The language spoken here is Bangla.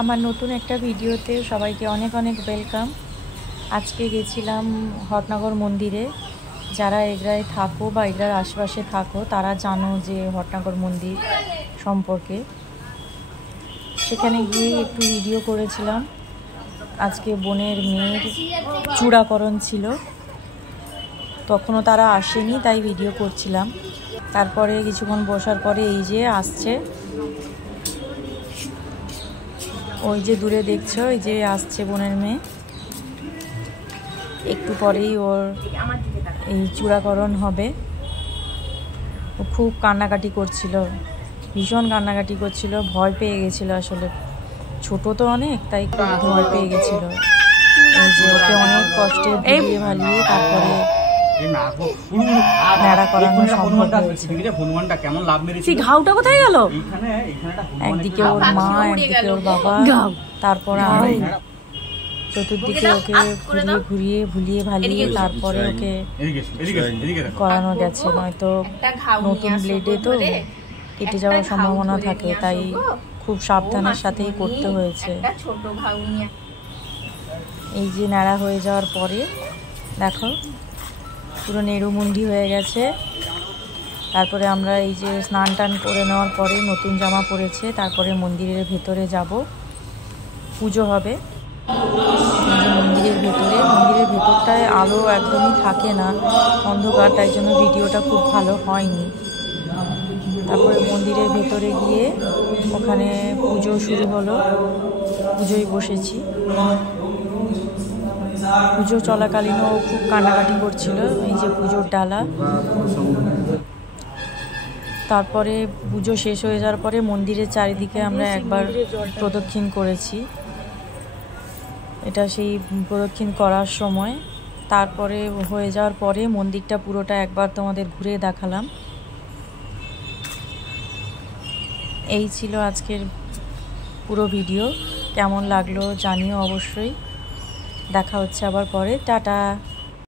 আমার নতুন একটা ভিডিওতে সবাইকে অনেক অনেক ওয়েলকাম। আজকে গেছিলাম হটনগর মন্দিরে। যারা এগরায় থাকো বা এগরার আশেপাশে থাকো তারা জানো যে হটনগর মন্দির সম্পর্কে। সেখানে গিয়ে একটু ভিডিও করেছিলাম। আজকে বোনের মেয়ের চূড়াকরণ ছিল, তখনও তারা আসেনি, তাই ভিডিও করছিলাম। তারপরে কিছুক্ষণ বসার পরে এই যে আসছে, ওই যে দূরে দেখছো, এই যে আসছে বোনের মেয়ে। একটু পরেই ওর এই চূড়াকরণ হবে। ও খুব কান্নাকাটি করছিল, ভীষণ কান্নাকাটি করছিল, ভয় পেয়ে গেছিল। আসলে ছোট তো অনেক, তাই খুব ভয় পেয়ে গেছিল। এই যে ওকে অনেক কষ্টে বুঝিয়ে ভালিয়ে তারপরে ন্যাড়া করানো সম্ভব হয়েছে। ঘাউটা কোথায় গেল? একদিকে ওর মা, একদিকে ওর বাবা, তারপর আমি। চতুর্দিকে ওকে ঘুরিয়ে ঘুরিয়ে ভুলিয়ে ভালিয়ে তারপরে ওকে করানো গেছে, নয়তো নতুন ব্লেডে তো কেটে যাওয়ার সম্ভাবনা থাকে, তাই খুব সাবধানের সাথেই করতে হয়েছে। এই যে ন্যাড়া হয়ে যাওয়ার পরে দেখো পুরো নেড়ুমুন্ডি হয়ে গেছে। তারপরে আমরা এই যে স্নান টান করে নেওয়ার পরে নতুন জামা পরেছে, তারপরে মন্দিরের ভেতরে যাব, পুজো হবে। মন্দিরের ভেতরটায় আলো একদমই থাকে না, অন্ধকার, তাই জন্য ভিডিওটা খুব ভালো হয়নি। তারপরে মন্দিরের ভেতরে গিয়ে ওখানে পুজো শুরু হলো, পুজোয় বসেছি। পুজো চলাকালীনও খুব কান্নাকাটি করছিল, এই যে পুজোর ডালা। তারপরে পুজো শেষ হয়ে যাওয়ার পরে মন্দিরের চারিদিকে আমরা একবার প্রদক্ষিণ করেছি। এটা সেই প্রদক্ষিণ করার সময়। তারপরে হয়ে যাওয়ার পরে মন্দিরটা পুরোটা একবার তোমাদের ঘুরে দেখালাম। এই ছিল আজকের পুরো ভিডিও। কেমন লাগলো জানিও অবশ্যই। দেখা হচ্ছে আবার পরে। টাটা।